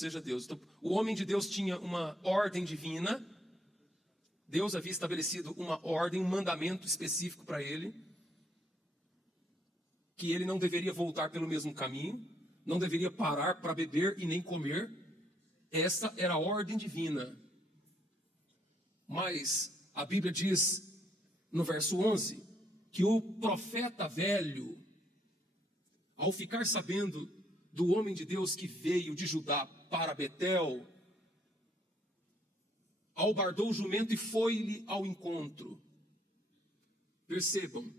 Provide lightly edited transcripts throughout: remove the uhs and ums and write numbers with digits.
seja Deus. Então, o homem de Deus tinha uma ordem divina. Deus havia estabelecido uma ordem, um mandamento específico para ele, que ele não deveria voltar pelo mesmo caminho, não deveria parar para beber e nem comer. Essa era a ordem divina. Mas a Bíblia diz, no verso 11, que o profeta velho, ao ficar sabendo do homem de Deus que veio de Judá para Betel, albardou o jumento e foi-lhe ao encontro. Percebam,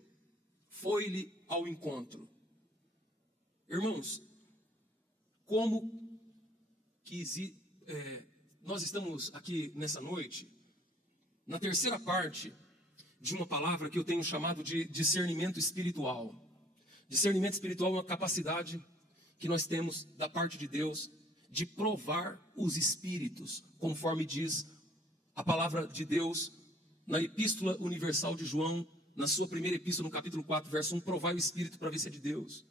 foi-lhe ao encontro. Irmãos, como que nós estamos aqui nessa noite, na terceira parte de uma palavra que eu tenho chamado de discernimento espiritual. Discernimento espiritual é uma capacidade que nós temos da parte de Deus de provar os espíritos, conforme diz a palavra de Deus na Epístola Universal de João, na sua primeira epístola, no capítulo 4, verso 1, provai o espírito para ver se é de Deus.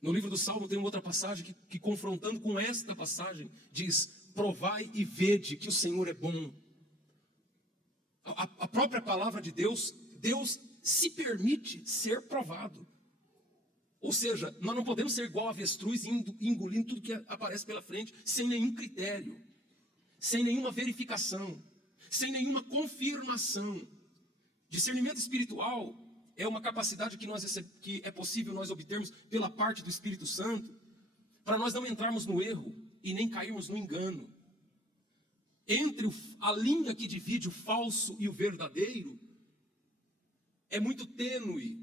No livro do Salmo tem uma outra passagem que confrontando com esta passagem, diz, provai e vede que o Senhor é bom. A própria palavra de Deus, Deus se permite ser provado. Ou seja, nós não podemos ser igual a avestruz, engolindo tudo que aparece pela frente, sem nenhum critério, sem nenhuma verificação, sem nenhuma confirmação. Discernimento espiritual é uma capacidade que é possível nós obtermos pela parte do Espírito Santo, para nós não entrarmos no erro e nem cairmos no engano. Entre a linha que divide o falso e o verdadeiro, é muito tênue.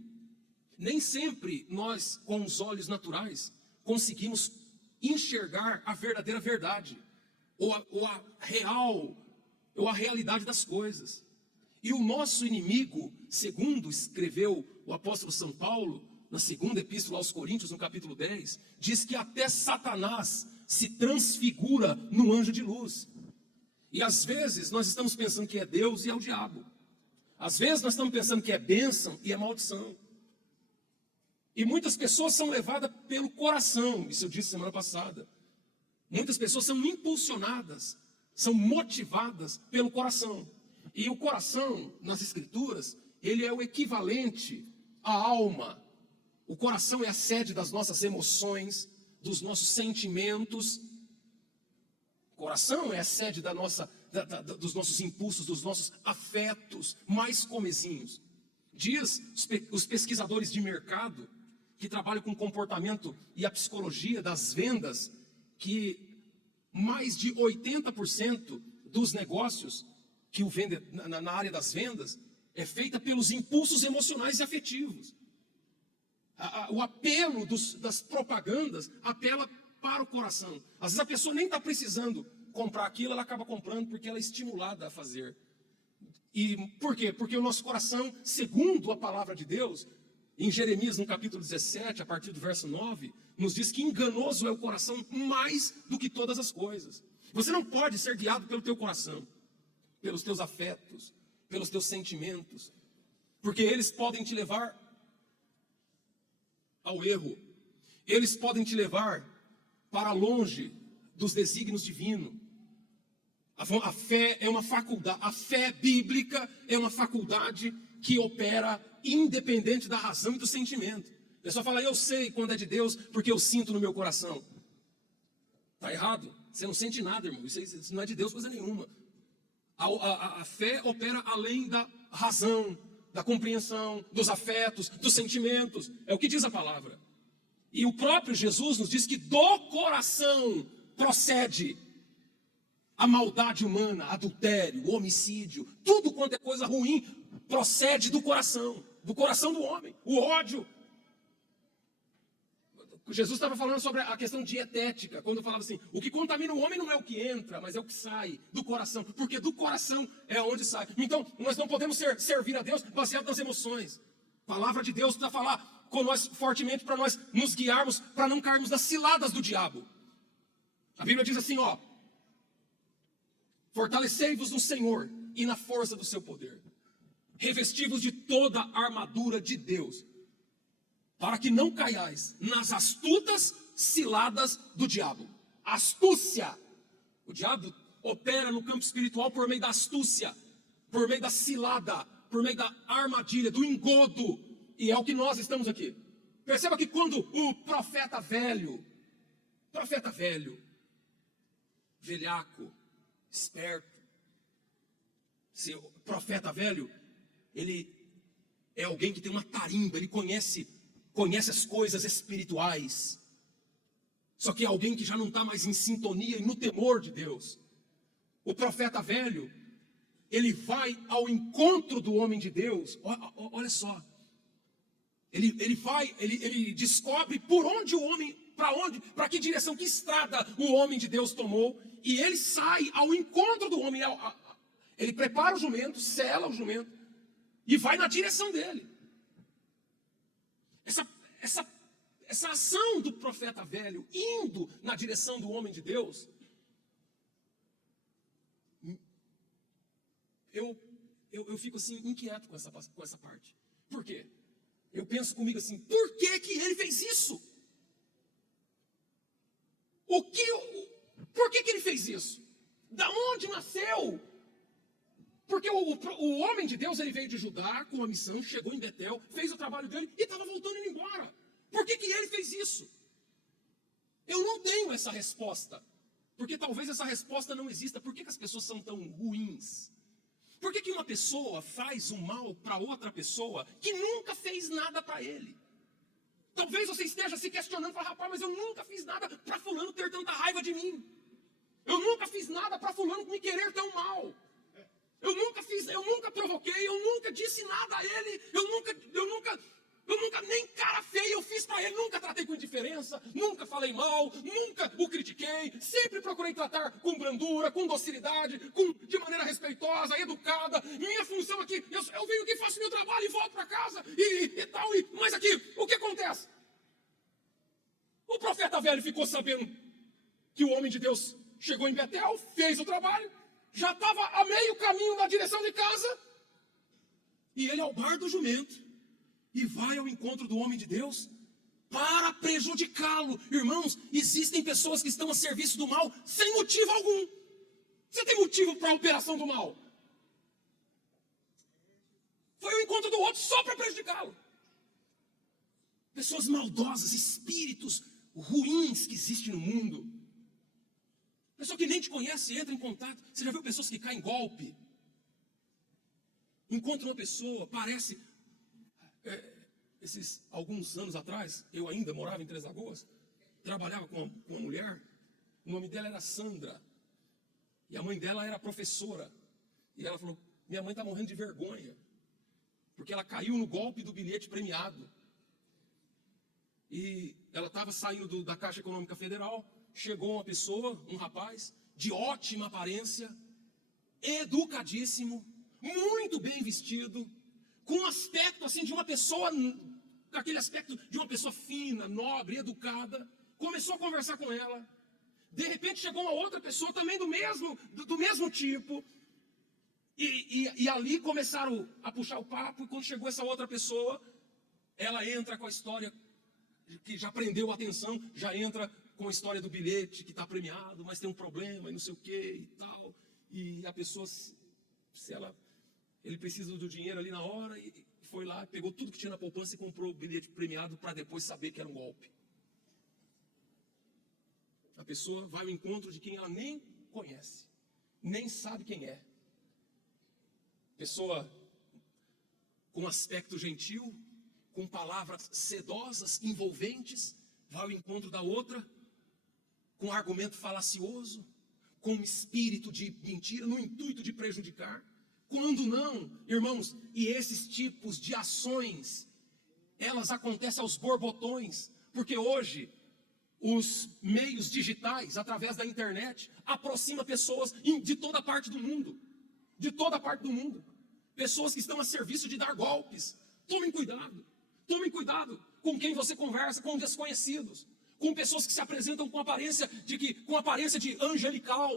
Nem sempre nós, com os olhos naturais, conseguimos enxergar a verdadeira verdade, ou a real, ou a realidade das coisas. E o nosso inimigo, segundo escreveu o apóstolo São Paulo, na segunda epístola aos Coríntios, no capítulo 10, diz que até Satanás se transfigura no anjo de luz. E às vezes nós estamos pensando que é Deus e é o diabo. Às vezes nós estamos pensando que é bênção e é maldição. E muitas pessoas são levadas pelo coração, isso eu disse semana passada. Muitas pessoas são impulsionadas, são motivadas pelo coração. E o coração, nas Escrituras, ele é o equivalente à alma. O coração é a sede das nossas emoções, dos nossos sentimentos. O coração é a sede dos nossos impulsos, dos nossos afetos mais comezinhos. Diz os pesquisadores de mercado, que trabalham com o comportamento e a psicologia das vendas, que mais de 80% dos negócios que o vendem na área das vendas é feita pelos impulsos emocionais e afetivos. O apelo das propagandas apela para o coração. Às vezes a pessoa nem está precisando comprar aquilo, ela acaba comprando porque ela é estimulada a fazer. E por quê? Porque o nosso coração, segundo a palavra de Deus, em Jeremias, no capítulo 17, a partir do verso 9, nos diz que enganoso é o coração mais do que todas as coisas. Você não pode ser guiado pelo teu coração, pelos teus afetos, pelos teus sentimentos, porque eles podem te levar ao erro. Eles podem te levar para longe dos desígnios divinos. A fé é uma faculdade, a fé bíblica é uma faculdade que opera independente da razão e do sentimento. A pessoa fala, eu sei quando é de Deus, porque eu sinto no meu coração. Está errado, você não sente nada, irmão, isso não é de Deus coisa nenhuma. A fé opera além da razão, da compreensão, dos afetos, dos sentimentos, é o que diz a palavra. E o próprio Jesus nos diz que do coração procede a maldade humana, adultério, homicídio, tudo quanto é coisa ruim, procede do coração do homem, o ódio. Jesus estava falando sobre a questão dietética, quando falava assim, o que contamina o homem não é o que entra, mas é o que sai do coração, porque do coração é onde sai. Então, nós não podemos servir a Deus baseado nas emoções. A palavra de Deus precisa falar com nós fortemente para nós nos guiarmos, para não cairmos nas ciladas do diabo. A Bíblia diz assim, fortalecei-vos no Senhor e na força do seu poder. Revesti-vos de toda a armadura de Deus, para que não caiais nas astutas ciladas do diabo. Astúcia. O diabo opera no campo espiritual por meio da astúcia, por meio da cilada, por meio da armadilha, do engodo. E é o que nós estamos aqui. Perceba que quando o profeta velho, velhaco, esperto, o profeta velho, ele é alguém que tem uma tarimba, ele conhece as coisas espirituais. Só que é alguém que já não está mais em sintonia e no temor de Deus. O profeta velho, ele vai ao encontro do homem de Deus. Olha só. Ele descobre por onde o homem, para que direção, que estrada o homem de Deus tomou. E ele sai ao encontro do homem. Ele prepara o jumento, sela o jumento e vai na direção dele. Essa ação do profeta velho indo na direção do homem de Deus, eu fico assim inquieto com essa parte. Por quê? Eu penso comigo assim, por que ele fez isso? Por que ele fez isso? Da onde nasceu? Porque o homem de Deus, ele veio de Judá com uma missão, chegou em Betel, fez o trabalho dele e estava voltando indo embora. Por que ele fez isso? Eu não tenho essa resposta. Porque talvez essa resposta não exista. Por que as pessoas são tão ruins? Por que uma pessoa faz o mal para outra pessoa que nunca fez nada para ele? Talvez você esteja se questionando, fala, rapaz, mas eu nunca fiz nada para fulano ter tanta raiva de mim. Eu nunca fiz nada para fulano me querer tão mal. Eu nunca provoquei, eu nunca disse nada a ele, eu nunca nem cara feia eu fiz para ele, nunca tratei com indiferença, nunca falei mal, nunca o critiquei, sempre procurei tratar com brandura, com docilidade, de maneira respeitosa, educada. Minha função aqui, eu venho aqui, faço meu trabalho e volto para casa e tal, mas aqui, o que acontece? O profeta velho ficou sabendo que o homem de Deus chegou em Betel, fez o trabalho, já estava a meio caminho na direção de casa, e ele ao bar do jumento, e vai ao encontro do homem de Deus para prejudicá-lo. Irmãos, existem pessoas que estão a serviço do mal sem motivo algum. Você tem motivo para a operação do mal? Foi ao encontro do outro só para prejudicá-lo. Pessoas maldosas, espíritos ruins que existem no mundo. Pessoa que nem te conhece entra em contato. Você já viu pessoas que caem em golpe? Encontra uma pessoa, parece... esses alguns anos atrás, eu ainda morava em Três Lagoas, trabalhava com uma mulher, o nome dela era Sandra, e a mãe dela era professora, e ela falou, minha mãe está morrendo de vergonha, porque ela caiu no golpe do bilhete premiado, e ela estava saindo da Caixa Econômica Federal, chegou uma pessoa, um rapaz, de ótima aparência, educadíssimo, muito bem vestido, com um aspecto assim de uma pessoa, aquele aspecto de uma pessoa fina, nobre, educada, começou a conversar com ela. De repente chegou uma outra pessoa também do mesmo tipo, e ali começaram a puxar o papo, e quando chegou essa outra pessoa, ela entra com a história que já prendeu a atenção, já entra com a história do bilhete que está premiado, mas tem um problema e não sei o que e tal, e a pessoa, ele precisa do dinheiro ali na hora, e foi lá, pegou tudo que tinha na poupança e comprou o bilhete premiado para depois saber que era um golpe. A pessoa vai ao encontro de quem ela nem conhece, nem sabe quem é. Pessoa com aspecto gentil, com palavras sedosas, envolventes, vai ao encontro da outra, com argumento falacioso, com espírito de mentira, no intuito de prejudicar. Quando não, irmãos, e esses tipos de ações, elas acontecem aos borbotões, porque hoje os meios digitais, através da internet, aproximam pessoas de toda parte do mundo, pessoas que estão a serviço de dar golpes. Tomem cuidado com quem você conversa, com desconhecidos, com pessoas que se apresentam com aparência de angelical,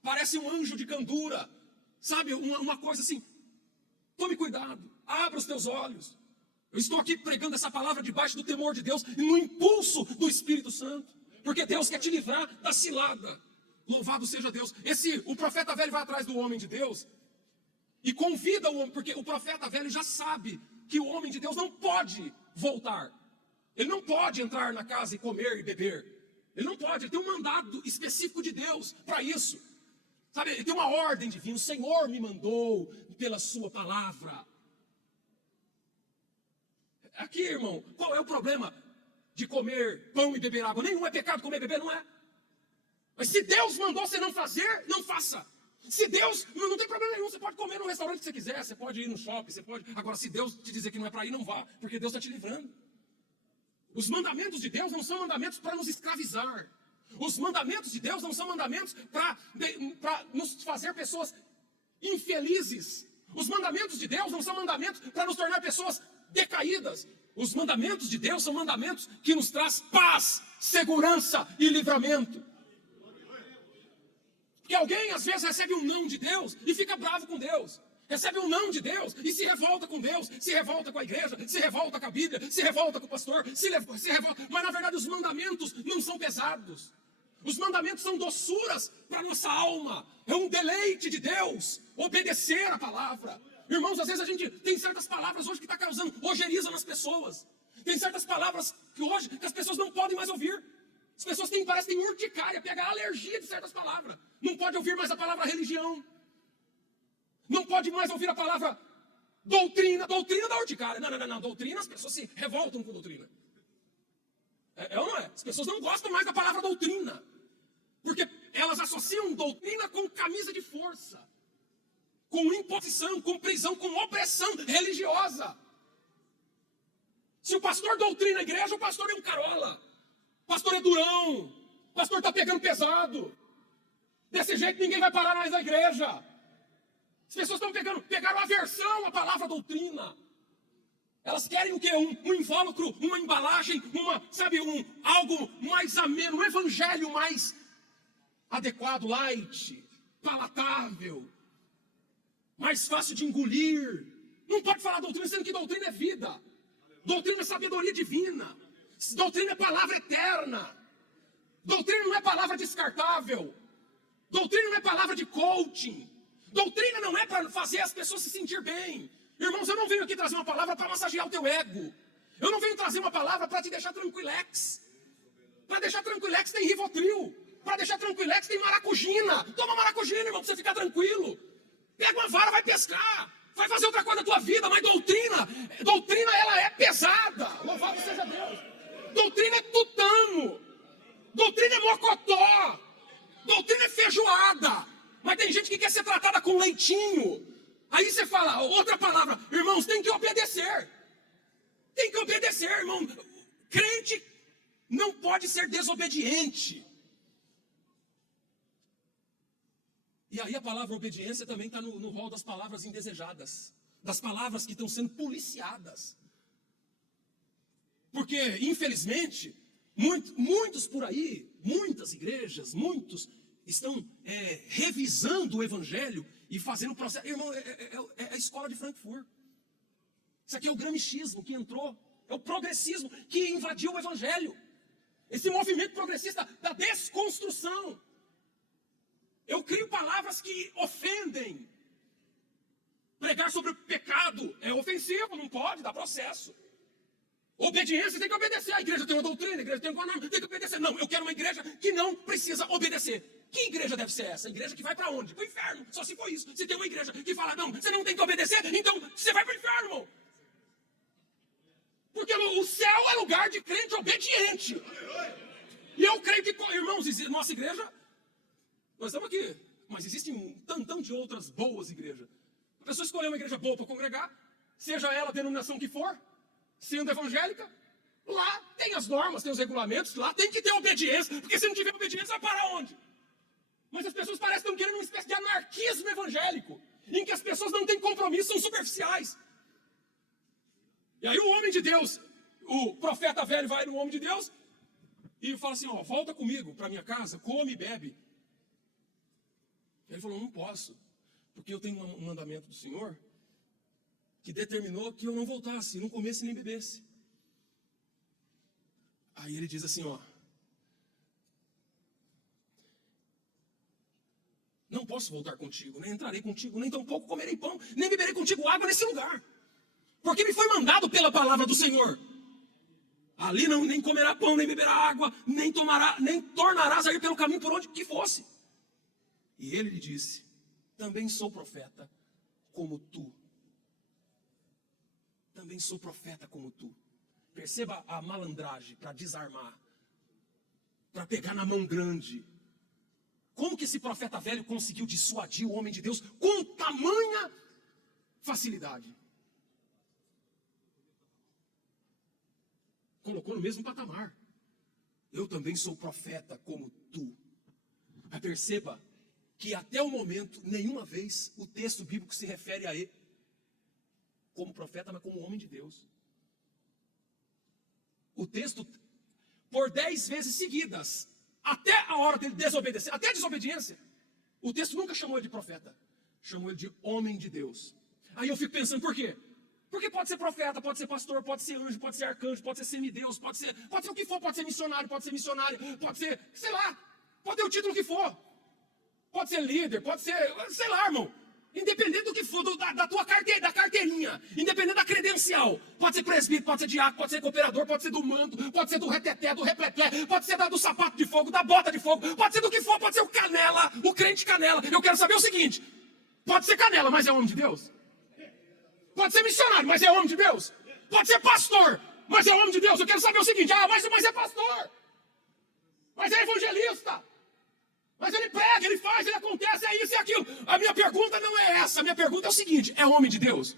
parece um anjo de candura, sabe, uma coisa assim. Tome cuidado, abra os teus olhos. Eu estou aqui pregando essa palavra debaixo do temor de Deus e no impulso do Espírito Santo. porque Deus quer te livrar da cilada. Louvado seja Deus. O profeta velho vai atrás do homem de Deus e convida o homem, porque o profeta velho já sabe que o homem de Deus não pode voltar. Ele não pode entrar na casa e comer e beber. Ele não pode, ele tem um mandado específico de Deus para isso. Sabe, ele tem uma ordem divina. O Senhor me mandou pela sua palavra. Aqui, irmão, qual é o problema de comer pão e beber água? Nenhum é pecado comer e beber, não é? Mas se Deus mandou você não fazer, não faça. Se Deus, não tem problema nenhum, você pode comer no restaurante que você quiser, você pode ir no shopping, você pode... Agora, se Deus te dizer que não é para ir, não vá, porque Deus está te livrando. Os mandamentos de Deus não são mandamentos para nos escravizar. Os mandamentos de Deus não são mandamentos para nos fazer pessoas infelizes. Os mandamentos de Deus não são mandamentos para nos tornar pessoas decaídas. Os mandamentos de Deus são mandamentos que nos traz paz, segurança e livramento. Porque alguém às vezes recebe um não de Deus e fica bravo com Deus. Recebe um não de Deus e se revolta com Deus, se revolta com a igreja, se revolta com a Bíblia, se revolta com o pastor, se revolta. Mas na verdade os mandamentos não são pesados. Os mandamentos são doçuras para a nossa alma. É um deleite de Deus obedecer a palavra. Irmãos, às vezes a gente tem certas palavras hoje que está causando ojeriza nas pessoas. Tem certas palavras que hoje que as pessoas não podem mais ouvir. As pessoas parecem ter urticária, pega alergia de certas palavras. Não pode ouvir mais a palavra religião. Não pode mais ouvir a palavra doutrina. Doutrina da urticária. Não. Doutrina, as pessoas se revoltam com doutrina. É ou não é? As pessoas não gostam mais da palavra doutrina. Porque elas associam doutrina com camisa de força. Com imposição, com prisão, com opressão religiosa. Se o pastor doutrina a igreja, o pastor é um carola. O pastor é durão. O pastor está pegando pesado. Desse jeito ninguém vai parar mais na igreja. As pessoas pegaram aversão à palavra doutrina. Elas querem o quê? Um invólucro, uma embalagem, algo mais ameno, um evangelho mais adequado, light, palatável, mais fácil de engolir. Não pode falar doutrina, sendo que doutrina é vida. Doutrina é sabedoria divina. Doutrina é palavra eterna. Doutrina não é palavra descartável. Doutrina não é palavra de coaching. Doutrina não é para fazer as pessoas se sentir bem. Irmãos, eu não venho aqui trazer uma palavra para massagear o teu ego. Eu não venho trazer uma palavra para te deixar tranquilex. Para deixar tranquilex tem Rivotril. Para deixar tranquilex tem maracujina. Toma maracujina, irmão, para você ficar tranquilo. Pega uma vara, vai pescar. Vai fazer outra coisa da tua vida, mas doutrina ela é pesada. Louvado seja Deus. Doutrina é tutano. Doutrina é mocotó. Doutrina é feijoada. Mas tem gente que quer ser tratada com leitinho. Aí você fala, outra palavra, irmãos, tem que obedecer. Tem que obedecer, irmão. Crente não pode ser desobediente. E aí a palavra obediência também está no rol das palavras indesejadas. Das palavras que estão sendo policiadas. Porque, infelizmente, muitos por aí, muitas igrejas, muitos estão revisando o evangelho e fazendo o processo. Irmão, é a escola de Frankfurt. Isso aqui é o gramichismo que entrou. É o progressismo que invadiu o evangelho. Esse movimento progressista da desconstrução. Eu crio palavras que ofendem. Pregar sobre o pecado é ofensivo, não pode, dá processo. Obediência tem que obedecer. A igreja tem uma doutrina, a igreja tem uma norma, tem que obedecer. Não, eu quero uma igreja que não precisa obedecer. Que igreja deve ser essa? A igreja que vai para onde? Para o inferno. Só se for isso. Se tem uma igreja que fala, não, você não tem que obedecer, então você vai para o inferno, irmão. Porque o céu é lugar de crente obediente. E eu creio que, irmãos, nossa igreja, nós estamos aqui, mas existe um tantão de outras boas igrejas. A pessoa escolher uma igreja boa para congregar, seja ela a denominação que for, sendo evangélica, lá tem as normas, tem os regulamentos, lá tem que ter obediência, porque se não tiver obediência, vai parar onde? Mas as pessoas parecem que estão querendo uma espécie de anarquismo evangélico, em que as pessoas não têm compromisso, são superficiais. E aí o homem de Deus, o profeta velho vai no homem de Deus e fala assim, ó, volta comigo para minha casa, come e bebe. Ele falou, não posso, porque eu tenho um mandamento do Senhor que determinou que eu não voltasse, não comesse nem bebesse. Aí ele diz assim, ó, Não posso voltar contigo, nem entrarei contigo, nem tampouco comerei pão, nem beberei contigo água nesse lugar. Porque me foi mandado pela palavra do Senhor. Ali não nem comerá pão, nem beberá água, nem tornarás a ir pelo caminho por onde que fosse. E ele lhe disse: também sou profeta como tu. Também sou profeta como tu. Perceba a malandragem para desarmar, para pegar na mão grande. Como que esse profeta velho conseguiu dissuadir o homem de Deus com tamanha facilidade? Colocou no mesmo patamar. Eu também sou profeta como tu. Mas perceba que até o momento, nenhuma vez, o texto bíblico se refere a ele como profeta, mas como homem de Deus. O texto, por 10 vezes seguidas, até a hora dele desobedecer, até a desobediência, o texto nunca chamou ele de profeta, chamou ele de homem de Deus. Aí eu fico pensando, por quê? Porque pode ser profeta, pode ser pastor, pode ser anjo, pode ser arcanjo, pode ser semideus, pode ser o que for, pode ser missionário, pode ser missionária, pode ser, sei lá, pode ter o título que for. Pode ser líder, pode ser, sei lá, irmão. Independente do que for, da tua carteirinha, independente da credencial. Pode ser presbítero, pode ser diácono, pode ser cooperador, pode ser do manto, pode ser do reteté, do repleté, pode ser do sapato de fogo, da bota de fogo, pode ser do que for, pode ser o canela, o crente canela. Eu quero saber o seguinte: pode ser canela, mas é homem de Deus? Pode ser missionário, mas é homem de Deus? Pode ser pastor, mas é homem de Deus? Eu quero saber o seguinte: mas é pastor, mas é evangelista, mas ele prega, ele faz, ele acontece, é isso e aquilo. A minha pergunta não é essa, a minha pergunta é o seguinte: é homem de Deus?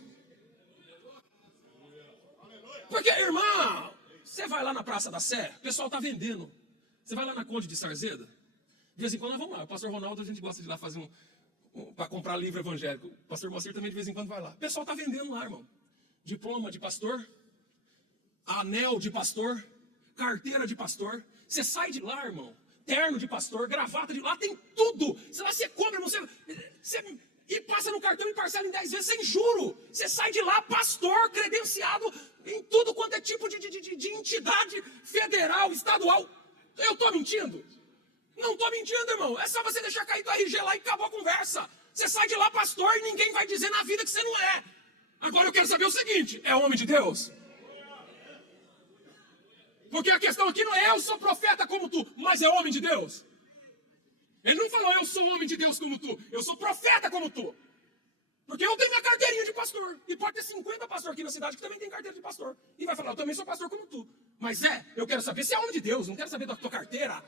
Porque, irmão, você vai lá na Praça da Sé, o pessoal está vendendo. Você vai lá na Conde de Sarzeda, de vez em quando nós vamos lá. O pastor Ronaldo, a gente gosta de ir lá fazer para comprar livro evangélico. O pastor Moacir também de vez em quando vai lá. O pessoal está vendendo lá, irmão. Diploma de pastor, anel de pastor, carteira de pastor. Você sai de lá, irmão, terno de pastor, gravata de lá, tem tudo. Lá você compra, e passa no cartão e parcela em 10 vezes sem juro. Você sai de lá pastor, credenciado em tudo quanto é tipo de entidade federal, estadual. Eu estou mentindo? Não estou mentindo, irmão. É só você deixar cair do RG lá e acabou a conversa. Você sai de lá pastor e ninguém vai dizer na vida que você não é. Agora eu quero saber o seguinte: é homem de Deus? Porque a questão aqui não é eu sou profeta como tu, mas é homem de Deus. Ele não falou eu sou homem de Deus como tu, eu sou profeta como tu. Porque eu tenho minha carteirinha de pastor. E pode ter 50 pastores aqui na cidade que também tem carteira de pastor. E vai falar, eu também sou pastor como tu. Mas eu quero saber se é homem de Deus, não quero saber da tua carteira.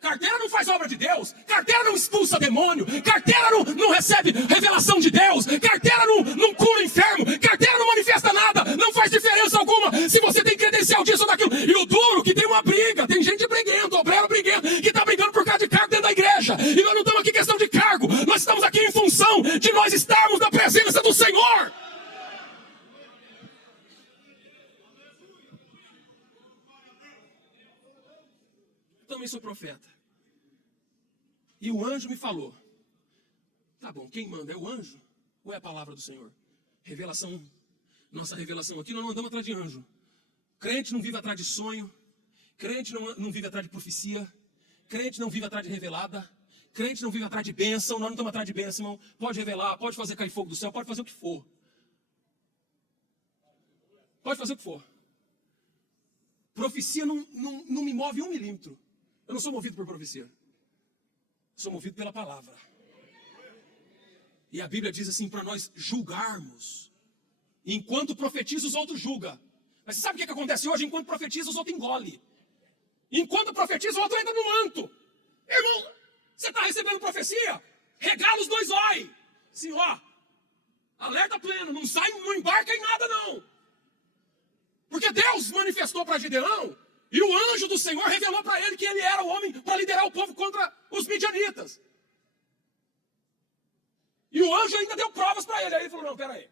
Carteira não faz obra de Deus, carteira não expulsa demônio, carteira não recebe revelação de Deus, carteira não cura enfermo, carteira não manifesta nada, não faz diferença alguma se você tem credencial disso ou daquilo. E o duro que tem uma briga, tem gente briguento, obreiro briguento, que está brigando por causa de cargo dentro da igreja. E nós não estamos aqui em questão de cargo, nós estamos aqui em função de nós estarmos na presença do Senhor. Também sou profeta. E o anjo me falou. Tá bom, quem manda é o anjo ou é a palavra do Senhor? Revelação, nossa revelação aqui, nós não andamos atrás de anjo. Crente não vive atrás de sonho, crente não vive atrás de profecia, crente não vive atrás de revelada, crente não vive atrás de bênção, nós não estamos atrás de bênção, irmão. Pode revelar, pode fazer cair fogo do céu, pode fazer o que for. Pode fazer o que for. Profecia não me move 1 milímetro. Eu não sou movido por profecia. Sou movido pela palavra. E a Bíblia diz assim para nós julgarmos. Enquanto profetiza, os outros julgam. Mas você sabe o que acontece hoje? Enquanto profetiza, os outros engolem. Enquanto profetiza, o outro entra no manto. Irmão, você está recebendo profecia? Regala os 2 olhos. Assim, ó. Alerta pleno. Não sai, não embarca em nada, não. Porque Deus manifestou para Gideão. E o anjo do Senhor revelou para ele que ele era o homem para liderar o povo contra os midianitas. E o anjo ainda deu provas para ele. Aí ele falou, não, pera aí.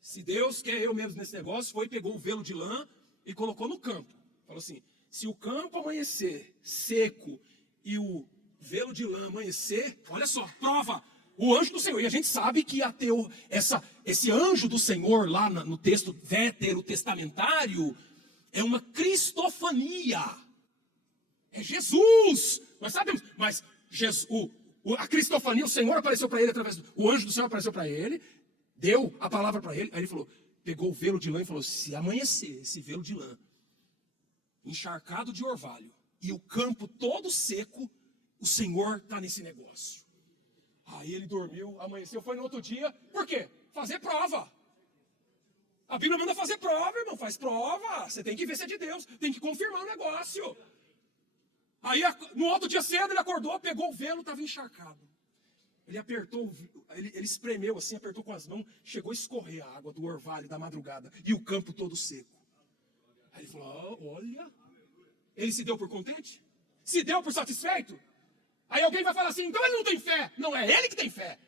Se Deus quer eu mesmo nesse negócio, foi e pegou o velo de lã e colocou no campo. Falou assim, se o campo amanhecer seco e o velo de lã amanhecer, olha só, prova, o anjo do Senhor. E a gente sabe que esse anjo do Senhor lá no texto veterotestamentário é uma cristofania. É Jesus. Nós sabemos, mas Jesus, A cristofania, o Senhor apareceu para ele o anjo do Senhor apareceu para ele, deu a palavra para ele. Aí ele falou, pegou o velo de lã e falou, se amanhecer esse velo de lã, encharcado de orvalho, e o campo todo seco, o Senhor está nesse negócio. Aí ele dormiu, amanheceu, foi no outro dia. Por quê? Fazer prova. A Bíblia manda fazer prova, irmão. Faz prova. Você tem que ver se é de Deus. Tem que confirmar o negócio. Aí no outro dia cedo ele acordou, pegou o velo, estava encharcado. Ele apertou, ele espremeu assim, apertou com as mãos, chegou a escorrer a água do orvalho da madrugada. E o campo todo seco. Aí ele falou, olha. Ele se deu por contente? Se deu por satisfeito? Aí alguém vai falar assim, então ele não tem fé. Não, é ele que tem fé.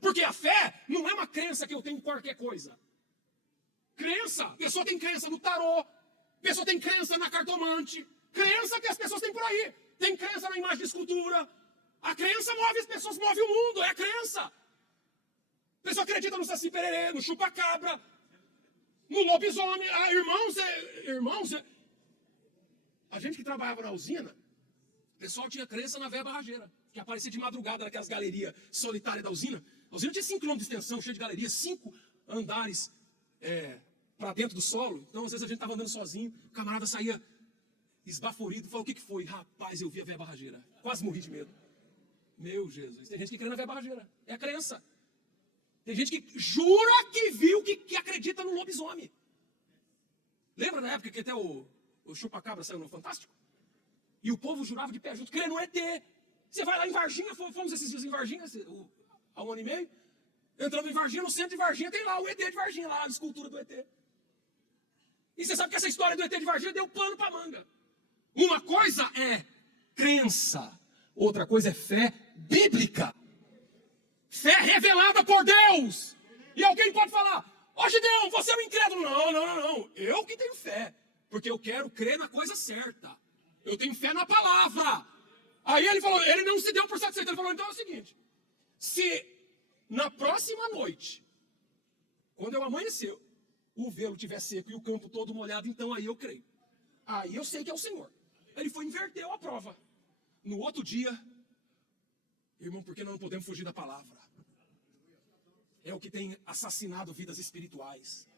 Porque a fé não é uma crença que eu tenho em qualquer coisa. Crença, a pessoa tem crença no tarô, a pessoa tem crença na cartomante, crença que as pessoas têm por aí. Tem crença na imagem de escultura. A crença move as pessoas, move o mundo, é a crença. A pessoa acredita no Saci Pererê, no chupa-cabra, no lobisomem. Ah, irmãos, a gente que trabalhava na usina, o pessoal tinha crença na véia barrageira, que aparecia de madrugada naquelas galerias solitárias da usina. A usina tinha 5 km de extensão, cheia de galerias, 5 andares para dentro do solo. Então, às vezes, a gente estava andando sozinho, o camarada saía esbaforido, falou, o que foi? Rapaz, eu vi a véia barrageira. Quase morri de medo. Meu Jesus, tem gente que crê na véia barrageira. É a crença. Tem gente que jura que viu, que acredita no lobisomem. Lembra na época que até o chupa-cabra saiu no Fantástico? E o povo jurava de pé junto, crê no ET. Você vai lá em Varginha, fomos esses dias em Varginha, há 1 ano e meio. Entrando em Varginha, no centro de Varginha, tem lá o ET de Varginha, lá a escultura do ET. E você sabe que essa história do ET de Varginha deu pano para manga. Uma coisa é crença, outra coisa é fé bíblica. Fé revelada por Deus. E alguém pode falar, ó Gideão, você é um incrédulo. Não. Eu que tenho fé, porque eu quero crer na coisa certa. Eu tenho fé na palavra. Aí ele falou, ele não se deu por satisfeito. Ele falou, então é o seguinte, se na próxima noite, quando eu amanhecer, o velo estiver seco e o campo todo molhado, então aí eu creio. Aí eu sei que é o Senhor. Ele foi inverteu a prova. No outro dia, irmão, porque nós não podemos fugir da palavra. É o que tem assassinado vidas espirituais.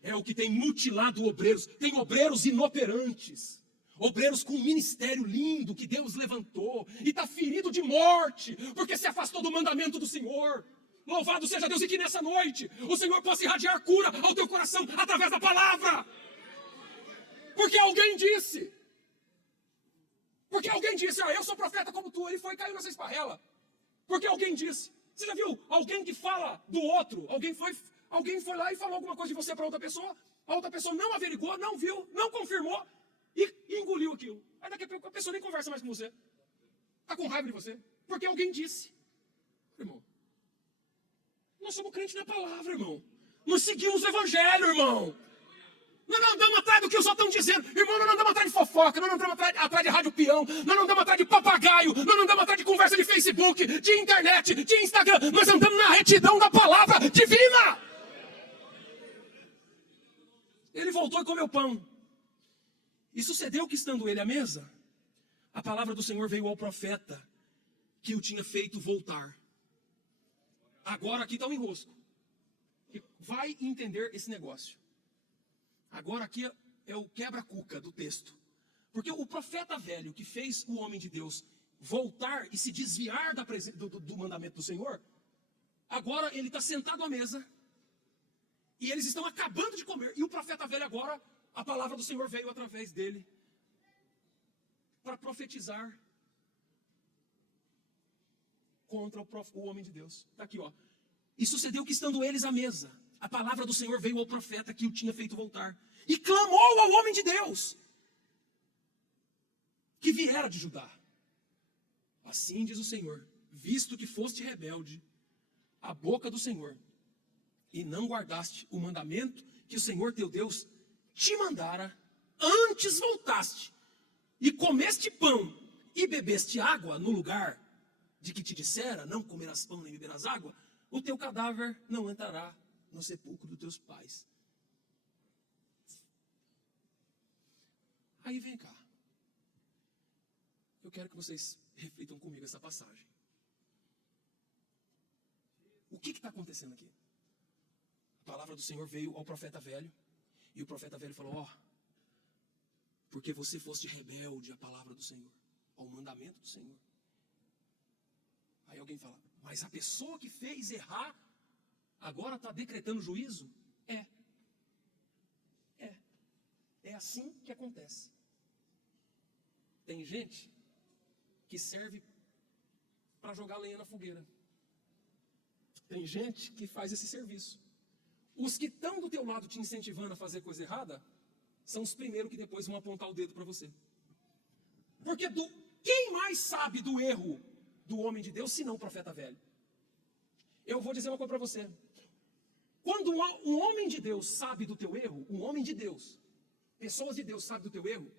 É o que tem mutilado obreiros. Tem obreiros inoperantes. Obreiros com um ministério lindo que Deus levantou. E está ferido de morte, porque se afastou do mandamento do Senhor. Louvado seja Deus, e que nessa noite o Senhor possa irradiar cura ao teu coração através da palavra. Porque alguém disse. Porque alguém disse, eu sou profeta como tu. Ele foi e caiu nessa esparrela. Porque alguém disse. Você já viu alguém que fala do outro? Alguém foi lá e falou alguma coisa de você para outra pessoa. A outra pessoa não averigou, não viu, não confirmou e engoliu aquilo. Aí daqui a pouco a pessoa nem conversa mais com você. Está com raiva de você. Porque alguém disse. Irmão, nós somos crentes na palavra, irmão. Nós seguimos o evangelho, irmão. Nós não andamos atrás do que os outros estão dizendo. Irmão, nós não andamos atrás de fofoca, nós não andamos atrás de rádio peão, nós não andamos atrás de papagaio, nós não andamos atrás de conversa de Facebook, de internet, de Instagram. Nós andamos na retidão da palavra divina. Ele voltou e comeu pão. E sucedeu que, estando ele à mesa, a palavra do Senhor veio ao profeta, que o tinha feito voltar. Agora aqui está o enrosco. Vai entender esse negócio. Agora aqui é o quebra-cuca do texto. Porque o profeta velho que fez o homem de Deus voltar e se desviar do mandamento do Senhor, agora ele está sentado à mesa e eles estão acabando de comer. E o profeta velho agora, a palavra do Senhor veio através dele para profetizar contra o homem de Deus. Está aqui, ó. E sucedeu que, estando eles à mesa, a palavra do Senhor veio ao profeta que o tinha feito voltar. E clamou ao homem de Deus, que viera de Judá. Assim diz o Senhor, visto que foste rebelde à boca do Senhor, e não guardaste o mandamento que o Senhor teu Deus te mandara, antes voltaste, e comeste pão, e bebeste água no lugar de que te dissera, não comerás pão nem beberás água, o teu cadáver não entrará no sepulcro dos teus pais. Aí vem cá. Eu quero que vocês reflitam comigo essa passagem. O que está acontecendo aqui? A palavra do Senhor veio ao profeta velho, e o profeta velho falou, porque você foste rebelde à palavra do Senhor, ao mandamento do Senhor. Aí alguém fala, mas a pessoa que fez errar, agora está decretando juízo? É assim que acontece. Tem gente que serve para jogar lenha na fogueira. Tem gente que faz esse serviço. Os que estão do teu lado te incentivando a fazer coisa errada, são os primeiros que depois vão apontar o dedo para você. Porque quem mais sabe do erro do homem de Deus, senão o profeta velho? Eu vou dizer uma coisa para você. Quando um homem de Deus sabe do teu erro, um homem de Deus, pessoas de Deus sabem do teu erro,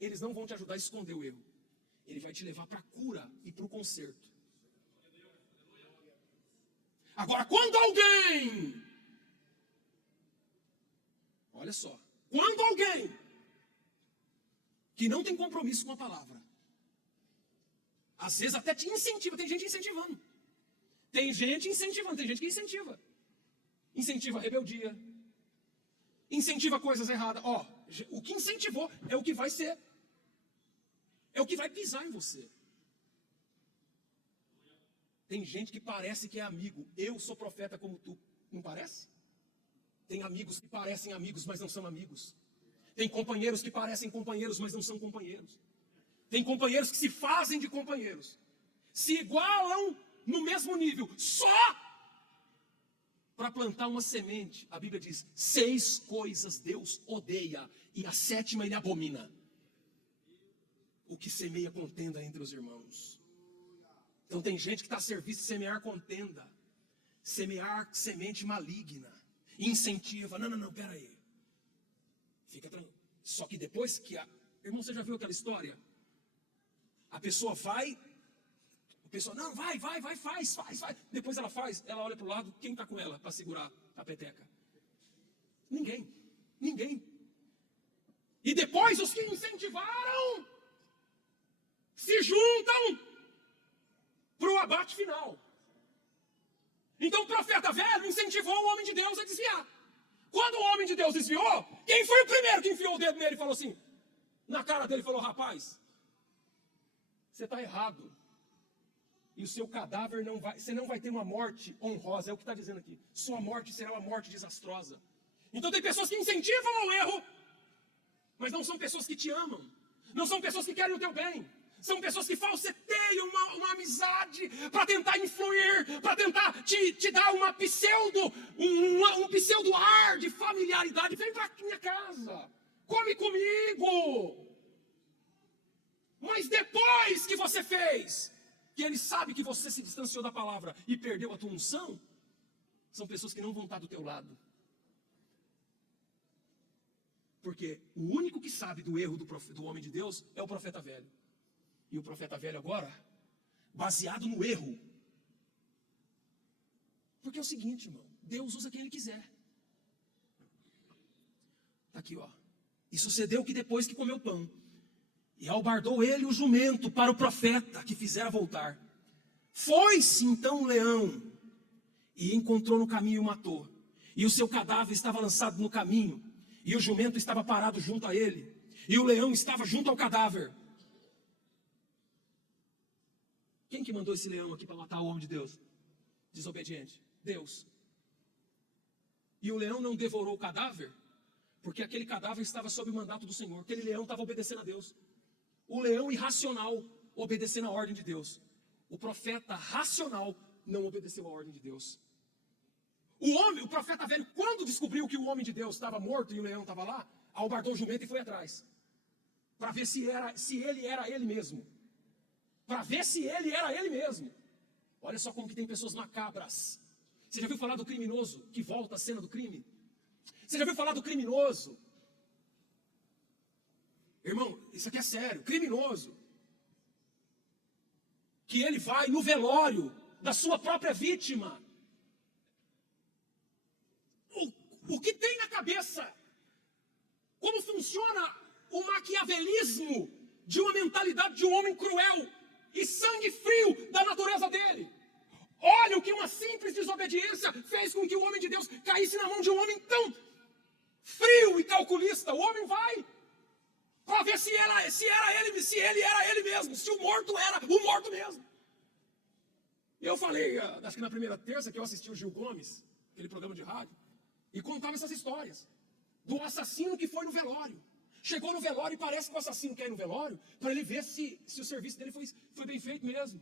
eles não vão te ajudar a esconder o erro. Ele vai te levar para a cura e para o conserto. Agora, quando alguém... Olha só. Quando alguém que não tem compromisso com a palavra, às vezes até te incentiva, tem gente incentivando. Tem gente incentivando, tem gente que incentiva. Incentiva a rebeldia. Incentiva coisas erradas. O que incentivou é o que vai ser. É o que vai pisar em você. Tem gente que parece que é amigo. Eu sou profeta como tu. Não parece? Tem amigos que parecem amigos, mas não são amigos. Tem companheiros que parecem companheiros, mas não são companheiros. Tem companheiros que se fazem de companheiros. Se igualam no mesmo nível. Só para plantar uma semente. A Bíblia diz, 6 coisas Deus odeia e a 7ª ele abomina. O que semeia contenda entre os irmãos. Então tem gente que está a serviço de semear contenda. Semear semente maligna. Incentiva. Não, pera aí. Fica tranquilo. Só que depois que irmão, você já viu aquela história? A pessoa vai, a pessoa, não, vai, faz. Depois ela faz, ela olha para o lado, quem está com ela para segurar a peteca? Ninguém. E depois os que incentivaram se juntam para o abate final. Então o profeta velho incentivou o homem de Deus a desviar. Quando o homem de Deus desviou, quem foi o primeiro que enfiou o dedo nele e falou assim, na cara dele, falou, rapaz, você está errado. E o seu cadáver você não vai ter uma morte honrosa, é o que está dizendo aqui. Sua morte será uma morte desastrosa. Então tem pessoas que incentivam ao erro, mas não são pessoas que te amam. Não são pessoas que querem o teu bem. São pessoas que falseteiam uma amizade para tentar influir, para tentar te dar um pseudo ar de familiaridade. Vem para minha casa, come comigo. Mas depois que você fez, que ele sabe que você se distanciou da palavra e perdeu a tua unção, são pessoas que não vão estar do teu lado. Porque o único que sabe do erro do homem de Deus é o profeta velho. E o profeta velho agora, baseado no erro. Porque é o seguinte, irmão, Deus usa quem ele quiser. Está aqui, E sucedeu que depois que comeu pão, e albardou ele o jumento para o profeta que fizera voltar. Foi-se então um leão, e encontrou no caminho e o matou. E o seu cadáver estava lançado no caminho, e o jumento estava parado junto a ele, e o leão estava junto ao cadáver. Quem que mandou esse leão aqui para matar o homem de Deus? Desobediente. Deus. E o leão não devorou o cadáver, porque aquele cadáver estava sob o mandato do Senhor. Aquele leão estava obedecendo a Deus. O leão irracional obedecendo a ordem de Deus. O profeta racional não obedeceu a ordem de Deus. O profeta velho, quando descobriu que o homem de Deus estava morto e o leão estava lá, albardou o jumento e foi atrás. Para ver se ele era ele mesmo. Para ver se ele era ele mesmo. Olha só como que tem pessoas macabras. Você já viu falar do criminoso que volta à cena do crime? Você já viu falar do criminoso? Irmão, isso aqui é sério. Criminoso. Que ele vai no velório da sua própria vítima. O que tem na cabeça? Como funciona o maquiavelismo de uma mentalidade de um homem cruel e sangue frio da natureza dele? Olha o que uma uma simples desobediência fez com que o homem de Deus caísse na mão de um homem tão frio e calculista. O homem vai para ver se ele era ele mesmo, se o morto era o morto mesmo. Eu falei, acho que na primeira terça que eu assisti o Gil Gomes, aquele programa de rádio, e contava essas histórias do assassino que foi no velório. Chegou no velório e parece que o assassino quer ir no velório para ele ver se o serviço dele foi bem feito mesmo.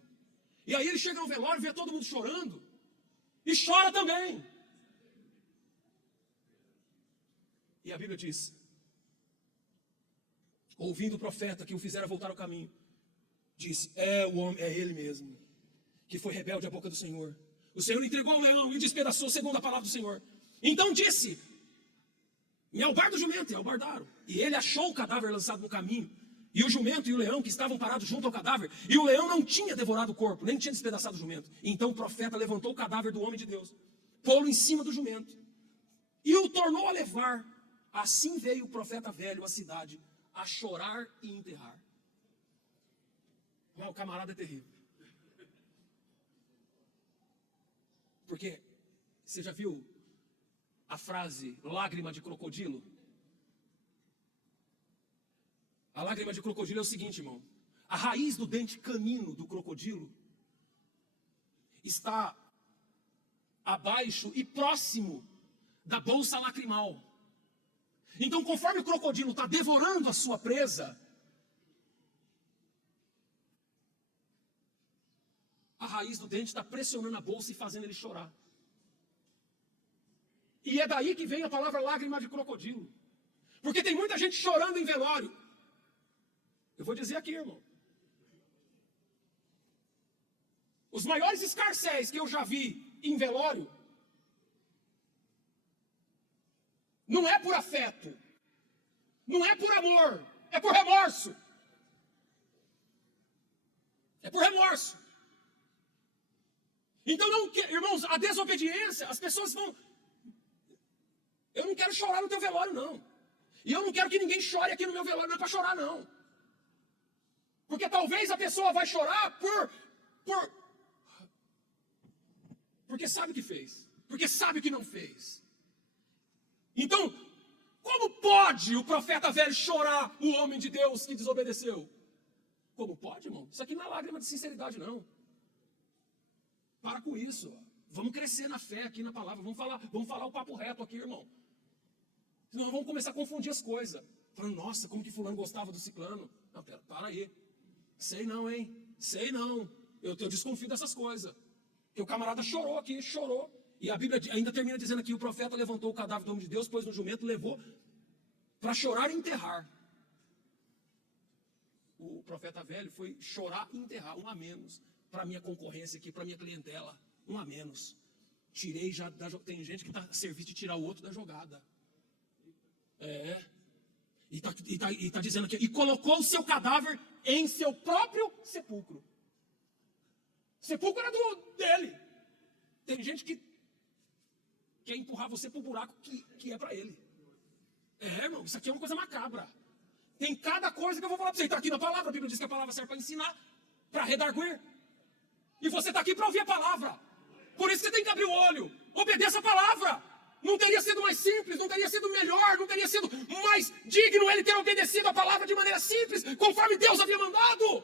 E aí ele chega no velório, vê todo mundo chorando e chora também. E a Bíblia diz, ouvindo o profeta que o fizera voltar ao caminho, disse, o homem, é ele mesmo, que foi rebelde à boca do Senhor. O Senhor entregou ao leão e o despedaçou segundo a palavra do Senhor. Então disse, me albarda o jumento, e albardaram. E ele achou o cadáver lançado no caminho, e o jumento e o leão que estavam parados junto ao cadáver, e o leão não tinha devorado o corpo, nem tinha despedaçado o jumento. Então o profeta levantou o cadáver do homem de Deus, pô-lo em cima do jumento, e o tornou a levar. Assim veio o profeta velho à cidade, a chorar e enterrar. O camarada é terrível. Porque, você já viu a frase lágrima de crocodilo? A lágrima de crocodilo é o seguinte, irmão. A raiz do dente canino do crocodilo está abaixo e próximo da bolsa lacrimal. Então, conforme o crocodilo está devorando a sua presa, a raiz do dente está pressionando a bolsa e fazendo ele chorar. E é daí que vem a palavra lágrima de crocodilo. Porque tem muita gente chorando em velório. Eu vou dizer aqui, irmão. Os maiores escarcéis que eu já vi em velório não é por afeto, não é por amor, é por remorso. É por remorso. Então, irmãos, a desobediência, as pessoas vão... Eu não quero chorar no teu velório, não. E eu não quero que ninguém chore aqui no meu velório, não é para chorar, não. Porque talvez a pessoa vai chorar porque sabe o que fez. Porque sabe o que não fez. Então, como pode o profeta velho chorar o homem de Deus que desobedeceu? Como pode, irmão? Isso aqui não é lágrima de sinceridade, não. Para com isso. Vamos crescer na fé aqui na palavra. Vamos falar o papo reto aqui, irmão. Senão vamos começar a confundir as coisas. Falando, nossa, como que fulano gostava do ciclano. Não, pera, para aí. Sei não, hein? Sei não. Eu desconfio dessas coisas. Porque o camarada chorou aqui, chorou. E a Bíblia ainda termina dizendo aqui, o profeta levantou o cadáver do homem de Deus, pôs no jumento, levou para chorar e enterrar. O profeta velho foi chorar e enterrar, um a menos. Para a minha concorrência aqui, para a minha clientela, um a menos. Tirei já, tem gente que está a serviço de tirar o outro da jogada. E tá dizendo aqui, e colocou o seu cadáver em seu próprio sepulcro. Sepulcro era dele. Tem gente que quer empurrar você para o buraco que é para ele. Irmão, isso aqui é uma coisa macabra. Tem cada coisa que eu vou falar para você. Está aqui na palavra, a Bíblia diz que a palavra serve para ensinar, para redarguir. E você está aqui para ouvir a palavra. Por isso você tem que abrir o olho. Obedeça a palavra. Não teria sido mais simples, não teria sido melhor, não teria sido mais digno ele ter obedecido a palavra de maneira simples, conforme Deus havia mandado.